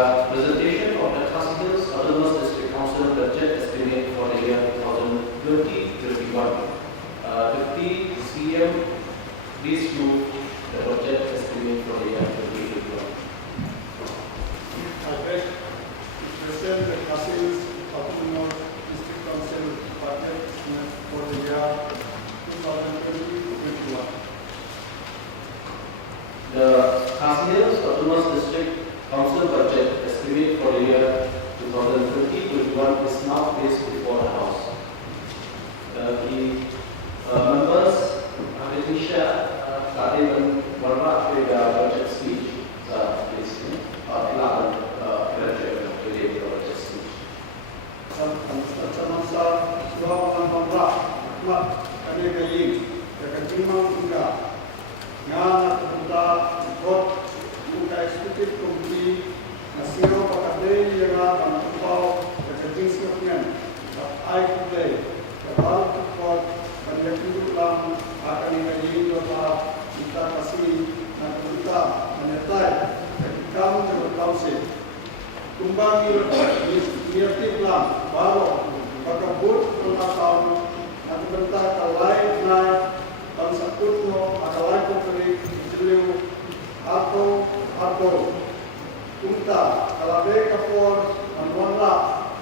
Presentation of the Khasi Hills Autonomous District Council budget estimate for the year 2020-21. Deputy CM, please move the budget estimate for the year 2021. I beg to present the Khasi Hills Autonomous District Council budget estimate for the year 2020-21. The Khasi Hills Autonomous District Council budget estimate for the year 2020-21 is now placed before the House. The members Anisha Kadiman Warma budget speech please elaborate today budget speech. Executive Committee Nasiro Pakadei yang akan membau kerja sekian I play kalau support penyelenggara dalam akan menjadi doa kita kasih dan kita menyertai kamu berkausi kumbangi niati dalam baru pakabut tahun dan bentar kalai naik dan sakutno akalai komplit jeliu atau kunta kalabe kapor manwala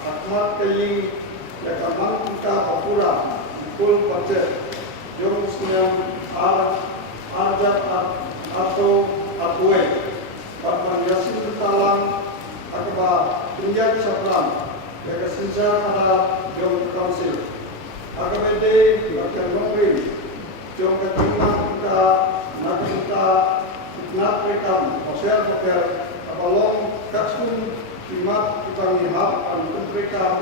akmat kaying yakamang kunta apura kul budget yung muslim arjat atau atwe batman yasin talang akaba pinjat saplam yaga sinja ada yung council akabede bakal mengri yung katimang kunta nakunta nak rekam, pasal abalong kaksun kimat kita lihat dan rekam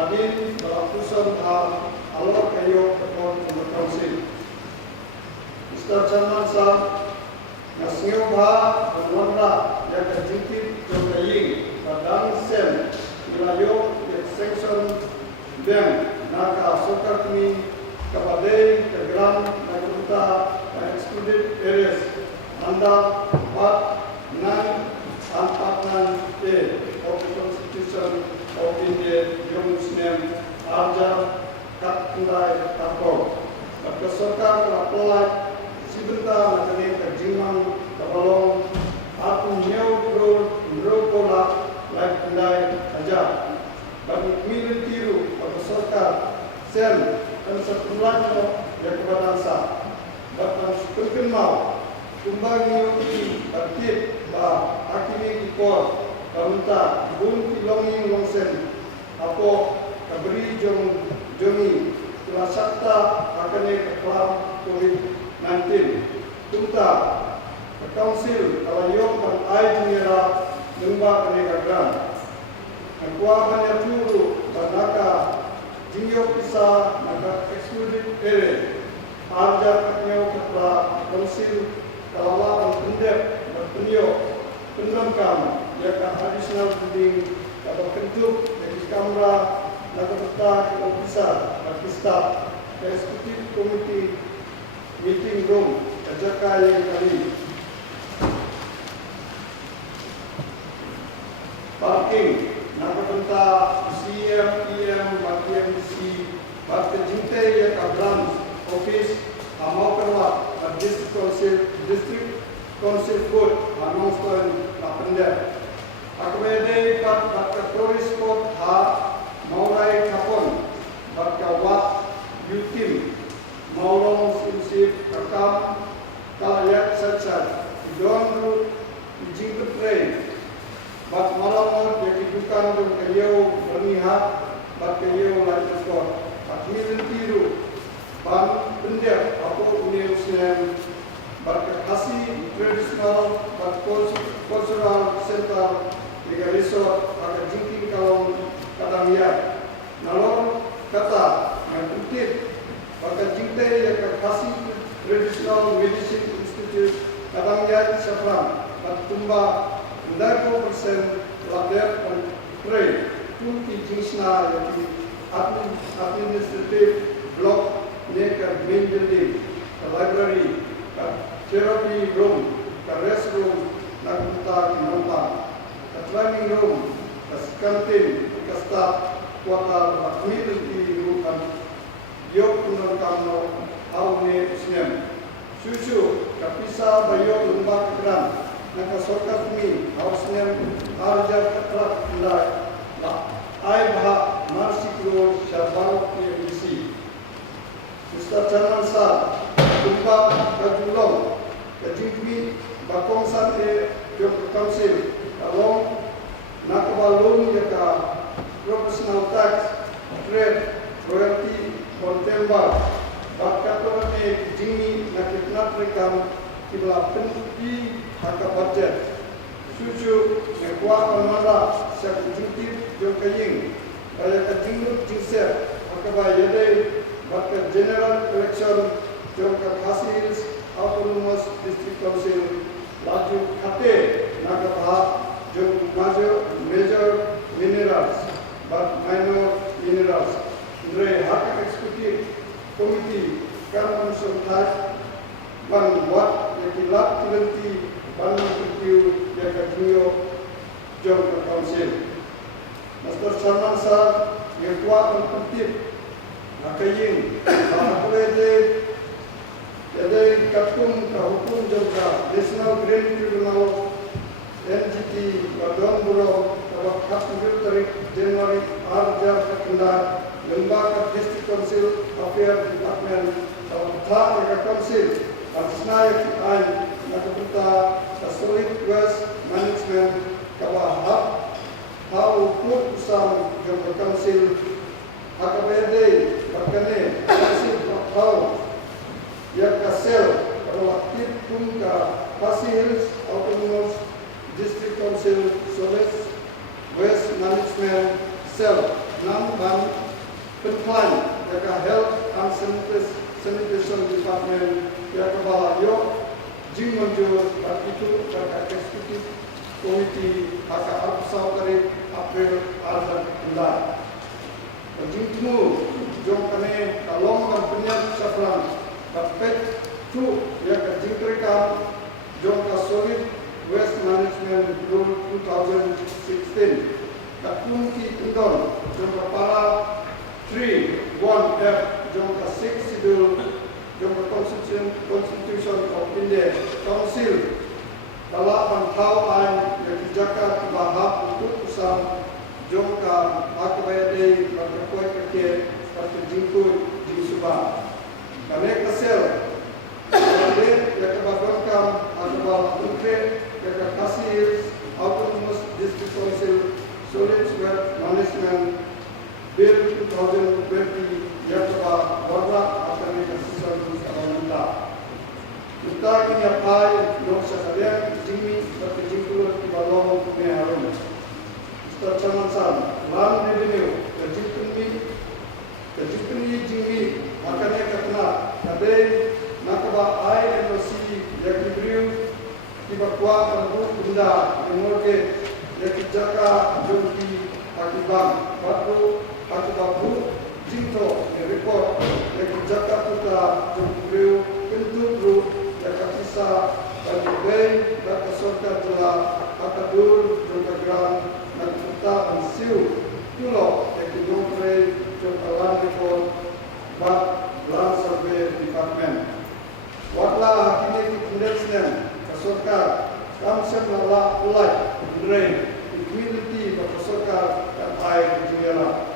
adin dalam pusat alor kayu tekon berkongsi. Mr. Chairman sah ngasih bah berwarna yang terjangkit jangkaying dan sen wilayah section bank nak sokar kini kepada kegeran nakuta excluded areas Anda 4, 9, 4, of the Constitution of India, Young Muslim, Arja, Katundai, Kapor. Berdasarkan laporan sebentar mengenai kejiman kebalong atau neuropola lain Tundai Aja. Bagi pemilih tiru berdasarkan sel dan setelahnya yang kebadansa. Bahkan sepenuhnya mau kumbangi tertib bah akini dikor kamunta bun tilongi longsen apo kabri jongi telah sakta akane keplam COVID-19 tunta council kalayok dan aidnira lembah kenegaraan kuahan yang turu banaka jingyok bisa naga excluded area arja kaknyau kepla council kalau pendek berpenio penamkan yang additional building atau kentuk dari kamera lagu peta officer bagi staff executive committee meeting room kerja yang kali parking lagu peta CM bagi MC bagi jinte yang kablan office amau kerwa district council food announcement lapender akbede pat tourist spot maurai kapon bakawat yutim maulong simsip kakam kalayat sacat don route ijing train bat malamot jadi bukan dong kayau bernihat bat kayau lagi spot bat milen tiru ban pendek apa Unia Muslim berkasih tradisional dan cultural center dengan resort akan jingking kalong kadangnya nalor kata yang utip akan jingte yang kasih tradisional medicine institute kadangnya Syafran dan tumba 90% label dan trade kunci jingsna yang administrative block nekar main building library therapy room restroom nakunta kinampa training room, canteen, staff, quarter, community room, and yok unang kamno, aune snem. Susu, kapisa bayo lumba kran, nakasokat mi, hausnem, arja katrak indai, ai bah, marsi kro, syabaro PMC. Mr. Chairman Sir, lumba kajulong, kajingmi, bakong san Jom Council, along nakabalong yaka professional tax, trade, royalty, contemba, bakato jingmi nakitnat rekam kibla penti haka budget. Susu nekwa pemada siap jingtip jom kaying, kaya kajingut jingsep, haka bayade bakat general election jom Khasi Autonomous District Council. Laju kate nagapaha jom major minerals but minor minerals. Ndre hak executive committee kan konsultat ban buat yakilap tilenti ban review yakajunyo jom council. Master Chairman Sir yakwa konsultif nakayin bahapulede jadi katung hukum juga National Green Tribunal NGT Badon Bureau pada 4 tarik Januari Arja Kakenda Lembaga District Council Affairs Department Tawata Ega Council Arsnai Ain Nakaputa Solid Waste Management Kawahap Hau Put Usam Jumpa Council HKBD Bakane Council Hau Yakasel relatif pun ke Khasi Hills Autonomous District Council Solid Waste Management Cell 6 ban Penplan Yaka Health and Sanitation Department Yaka Bahayok Jim Manjur itu Yaka Executive Committee Yaka Arpsau Tarif April Arjak Indai Jim Temu Jom Kane Kalong dan Penyat Syafran Kapet tu yang kejingkrikan jangka solid waste management rule 2016. Kakunki tundon jangka para 3(1)(f) jangka 6 schedule jangka constitution of India council dalam pantau ain yang dijaka kebahap untuk usang jangka akbayade pada kuat keke pada jingkut jingsubah. Kami kesel, kami yakabagam agama Ukraine, yakakasi Autonomous District Council Solid Waste Management Bill 2020 yakaba warak akan dikasihkan kita. Kita ini apa yang saya jimi seperti jingkul di balong meharum. Mr. Chairman Sir, land revenue kejipuni jimi makanya kena ada nakaba INOC yang diberi dibakwa untuk benda mortgage yang dijaka jumpi akibat batu akibat jinto report yang dijaka putra jumpi bentuk yang kisah bagi bank dan kesorkan telah akadur jumpa grant dan putra ansiu pulau yang dimulai jumpa land report bak Land Survey Department. Waklah hakini kependasian kesorkan kamsen lala ulai drain liquidity kesorkan dan air kejunjala.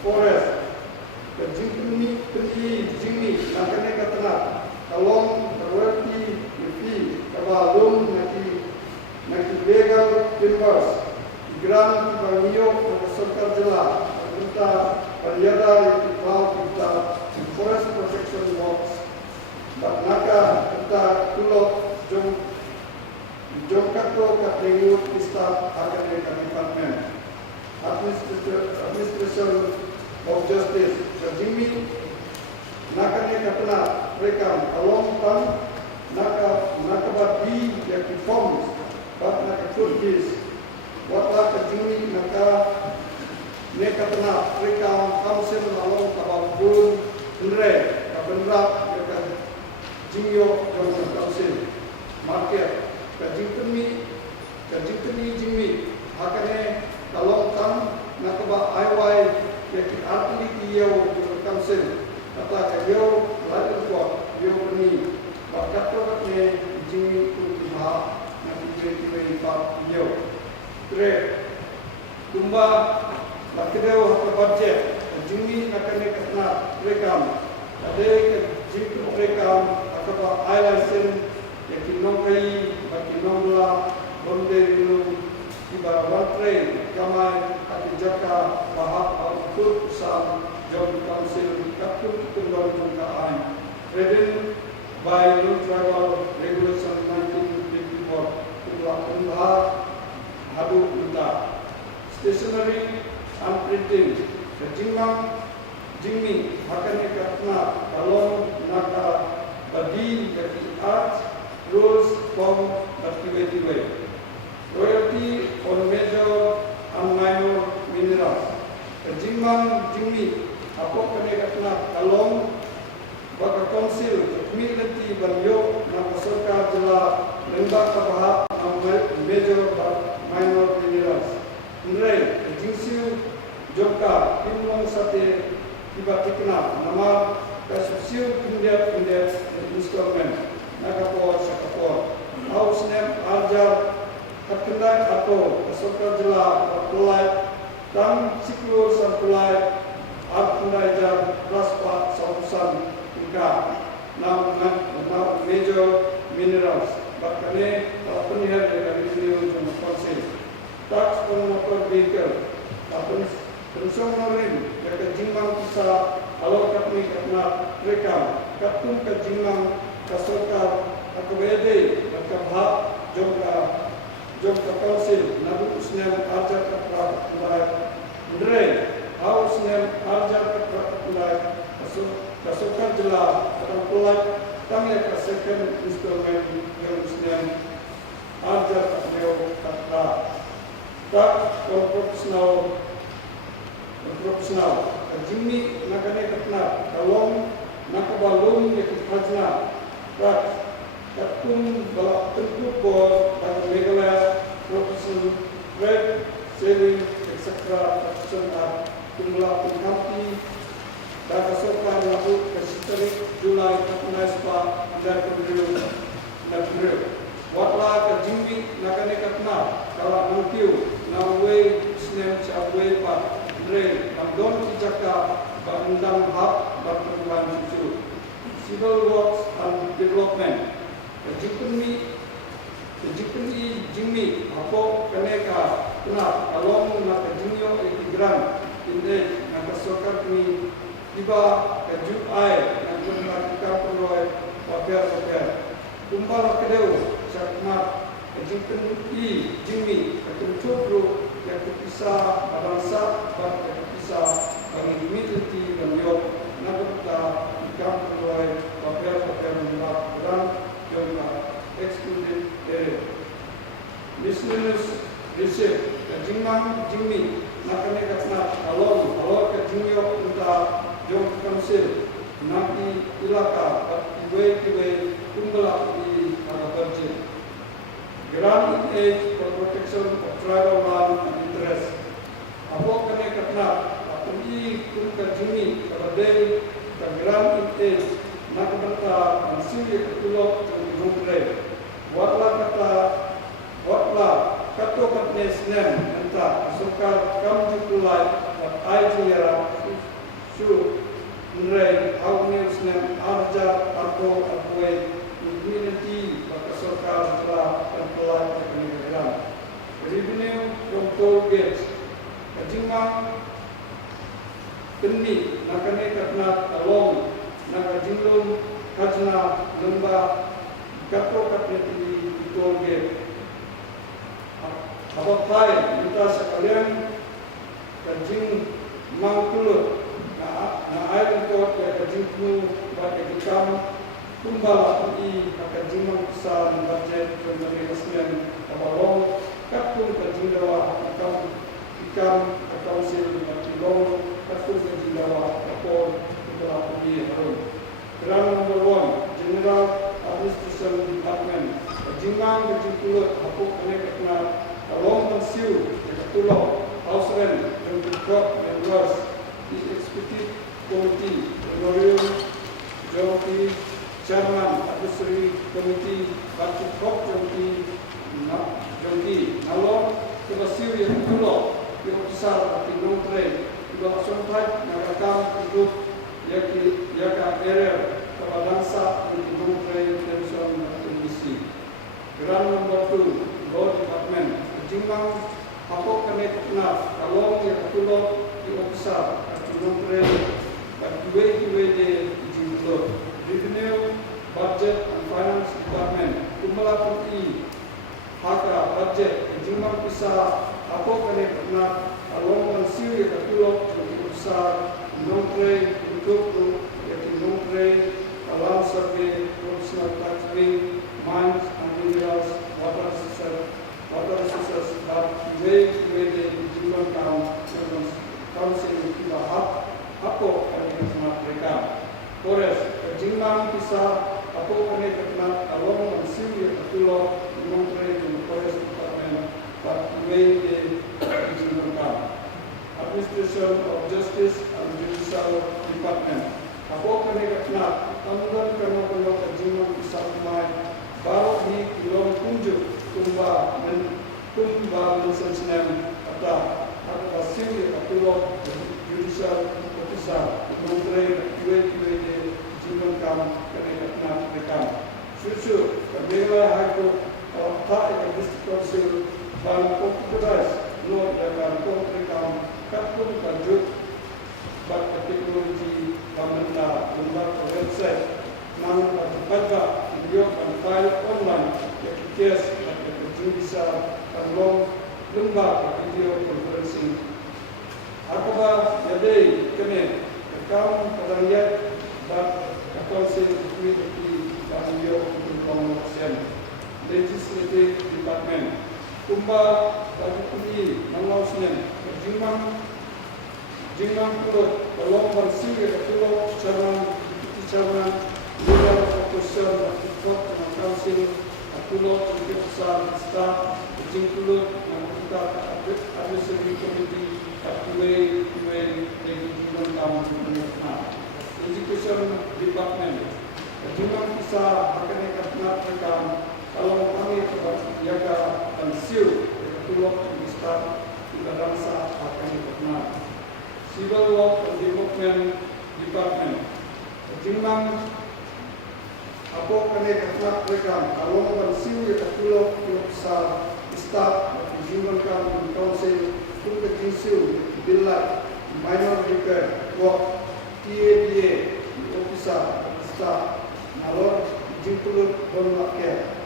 Forest kejingkuni jingni nakane katana kalong royalty fee kabalum naki legal timbers grant bangiyo kesorkan jela kita Pariada yang kita forest protection works, naka kita kulot jongkato katengut staff agar department administration of justice kejimi naka ne katna rekam along pan naka badi yang forms but naka kurtis wata kejimi naka Neka pernah rekam council lalu kababun Nre kabenrap dengan jingyo dengan council market kajingkemi jingmi hakane kalong tam nakaba IY yaki artili yo council kata ka yo lalu ko yo ni bakato ne jing ku ba na diberi pa yo tre tumba lakdeo hakabje jing nakane katna rekam ade ke jing rekam akaba IY yaki nongkai baki nongla bonde dulu ibarat bantre kamai ati jaka bahak autur sam job council kapur kundal jangka ain written by new tribal regulation 1954 undha hadu unta stationery and printing jingmi hakane katna kalong naka badi yaki art rules form activity royalty on major and minor minerals. Jingmi apa kene katna kalong baka council community banyo na sarkar jila lembag kabahap ng major minor minerals. Nray jingsiu jongka imong sate ibatikna nama kasusiu kindiat installment nagapor sa kapor. House name arjar Kaptendan atau Sarkar Jila Perpulai dan Siklo Sarpulai Artundajar Raspa Sausan Ika Nam major minerals Bakane Penihar dari New Jumlah Konsil Tax on motor vehicle Pensong Norin Jaka Jingmang Kisa Alo Kapni Kapna Rekam Kaptung Ka Jingmang Kasarkar Akabede Bakabha Jongka Jogja Council Nabu Usnel Arja Katra Kulai Ndre House Nel Arja Katra Kulai Kasukar Jela Katra Kulai Tamya ka second installment yang Usnel Arja Katra Tak proportional Jimmy Nakane Katna Kalong Nakabalung Yakit Hajna Tak Katung balak terkut bor dan Meghalaya professional trade selling etc. profession at jumlah pengganti dan kesokan laku historik Julai 14 dan kedua watla kejimbi nakane katna kalau mungkin nawe snem cawe pak dre namdon kijaka bandang hak berperubahan susu civil works and development Jimmy apa keneka kena kalong nak jinyo integran inde nak sokar ni tiba kaju ai nak melakukan perloy paper kumbal kedeu sakmat Jimmy ketujuh yang terpisah bangsa dan terpisah bagi community dan yok nak kita perloy paper melakukan excluded area. Listeners, receive Jimmy nakane katna along ke Jimyo unta Jog Council nanti ilaka iwe kumbala di budget. Grant aid for protection of tribal land and interest. Apo kane katna api kunka Jimmy kabadai ka grant aid nakabanta ang siya katulog ng Jumre. Watla kato katnes nem enta sukar kam jukulai at aijira su nrei au news nem arja arko arkoe community bakasukar tra tempelai kenegaraan. Revenue from toll gates kajingmang keni nakane katna along nakajinglung kajna lembah kato katneti toll gate. Apa kaya kita sekalian kajing mangkulut na air untuk kajing kunu bagi kita kumbala i kajing mangkusa budget dari resmian kabalong katung kajing dawa ikam council katilong katung kajing dawa kapol kita pergi harum. Grand number 1 General Administration Department kajing kulut hapuk kene ketna along Mansiu, Yakatulo, House Rent, and the Crop members, the Executive Committee, Honorarium, Joki, Chairman, Advisory Committee, Batu Crop Joki, Nalor, Kebasiu Yakatulo, the Officer of the Nontre, the Asontai, Narakam, Group, Yaka Area, Kabadansa, and the Nontre, Television, NBC. Grand number 2, Law Department, Jingmang, Apok Connect Naf, along the Yakatulo, the Officer, at the Nontre, but the way they Jingulo. Revenue, Budget and Finance Department, Kumala Puti, Haka, Budget, Jingmang Pisa, Apok Connect Naf, along Mansiu Yakatulo, the Officer, Nontre, Nukuru, Nontre, Alarm Survey, Professional Taxing, Mines and Minerals, Water Resources, but the way they Jingmang Council, Apok Connect Naf, Forest, Jingmang Pisa, Apok Connect Naf, along Mansiu Yakatulo, Nontre, the Forest Department, but the way they Jingmang Administration of Justice and Judicial Department. Apok Connect Naf, Tamdan Kano Jingmang Pisa Kumai, Baru di Ilong Kunjuk, Kumba Mensensinan, Atau Siwi Yakatulo, Judicial Officer, Nontre, QA Jingmang Connect Naf Rekam. Susu, Kabila High Court, Tak District Council, Ban Computerized, Law dan Court Rekam, Kapun Tajuk, Bak Teknologi, Pemerintah, Lembaga Website, Nang Baca, Video dan File Online, Kes, Judicial, dan Lembaga Video Conferencing. Akaba Yadei Kene, Rekam Kadangiyat, Bak Council Committee, dan Video Conferencing. Legislative Department, Kumba Bagi Nanglausnen, Jingmang Pulut, along Mansiu Yakatulo, Chairman, Leader of Person of the Court and Council, Akulo, Officer, Staff, Jing Pulut, Namuta, Advisory Committee, Akuwe, Jingmang Education Department, Jingmang Pisa, Hakanekat Natrekam, along kami Yaka dan Siu, Yakatulo, Staff, Dansa Hakanekat Civil Law and Development Department, Jingmang Apok Connect Rekam, along Mansiu Yakatulo, Officer, Staff, Jingmang Council, Tunka Jinsiu, Billat, Minor Repair, Work, TADA, Officer, Staff, Nalor, Jingpulut, Bonlakia,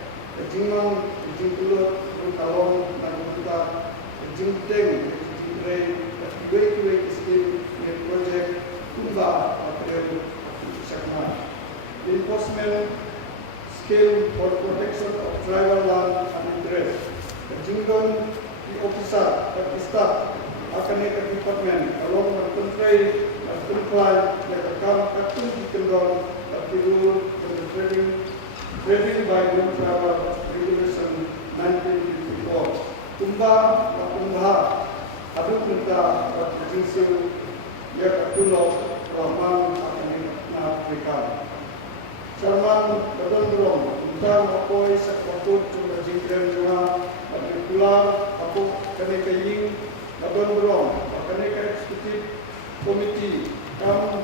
Jingmang, Jingpulut, Along, Naguta, Jingteng, Jingray, Way Scheme Project, Kumba, Shakma. Enforcement Scheme for Protection of Tribal Land and Interest. Jingdon, the Officer, the Staff, Hakanekat Department, along with the country, and comply, the Katun Kendon, the rule for the trading by non-tribal regulation 1954. Kumba, Aduk minta Jinsiu Yakatulo, Rahman Hakanekat Rekam. Chairman Badondrong, Utang Apoi Sakaput Cuma Jingkren Juma, Badikular, Apuk Kanekaying, Badondrong, Kaneka Executive Committee, Kam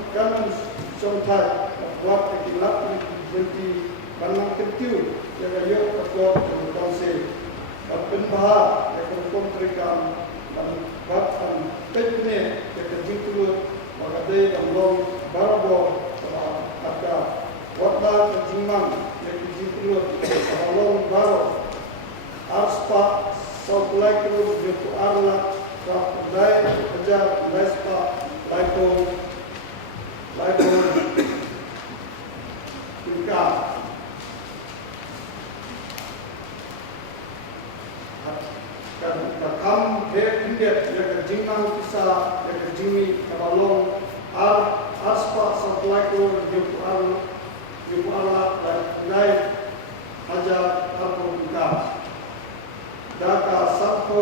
Sontai, Buat Kekilap Berhenti, Banang Kentiu, Yakayok Kakot dan Council, Badpenbaha, Yakakon Rekam, dan Batan Teknik, Yakajingkulut, Makadei dan Long Barabo, Ada Wata Jingmang, Yakajingkulut, Long Baro, Arspa, South Lake Road, Yoku Arla, Kapudai, Kajar, Lespa, Laiko, Tingka. Kam India, Jingmang Pisa, Jingmi, Kabalong, Arspa, South Lake Road, Yoku Arla, Lai, Hajar, Arpo, Tingka. Daka, Sabko,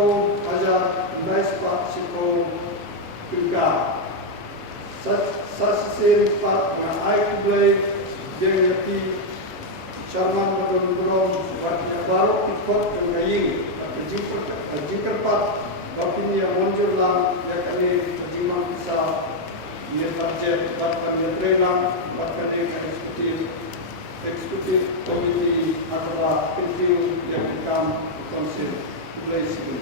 Sasasin Pat na Aikulay Jengati Sharman Madon Watnya Barok Ikot Ngaying Jingkar Pat Bapinya Monjur Lang Yakani Jimang Bisa Ia Tarjet Batkan Yatrelang Batkan Eksekutif Komiti Akaba Pentiu yang Dikam Konsil Malaysia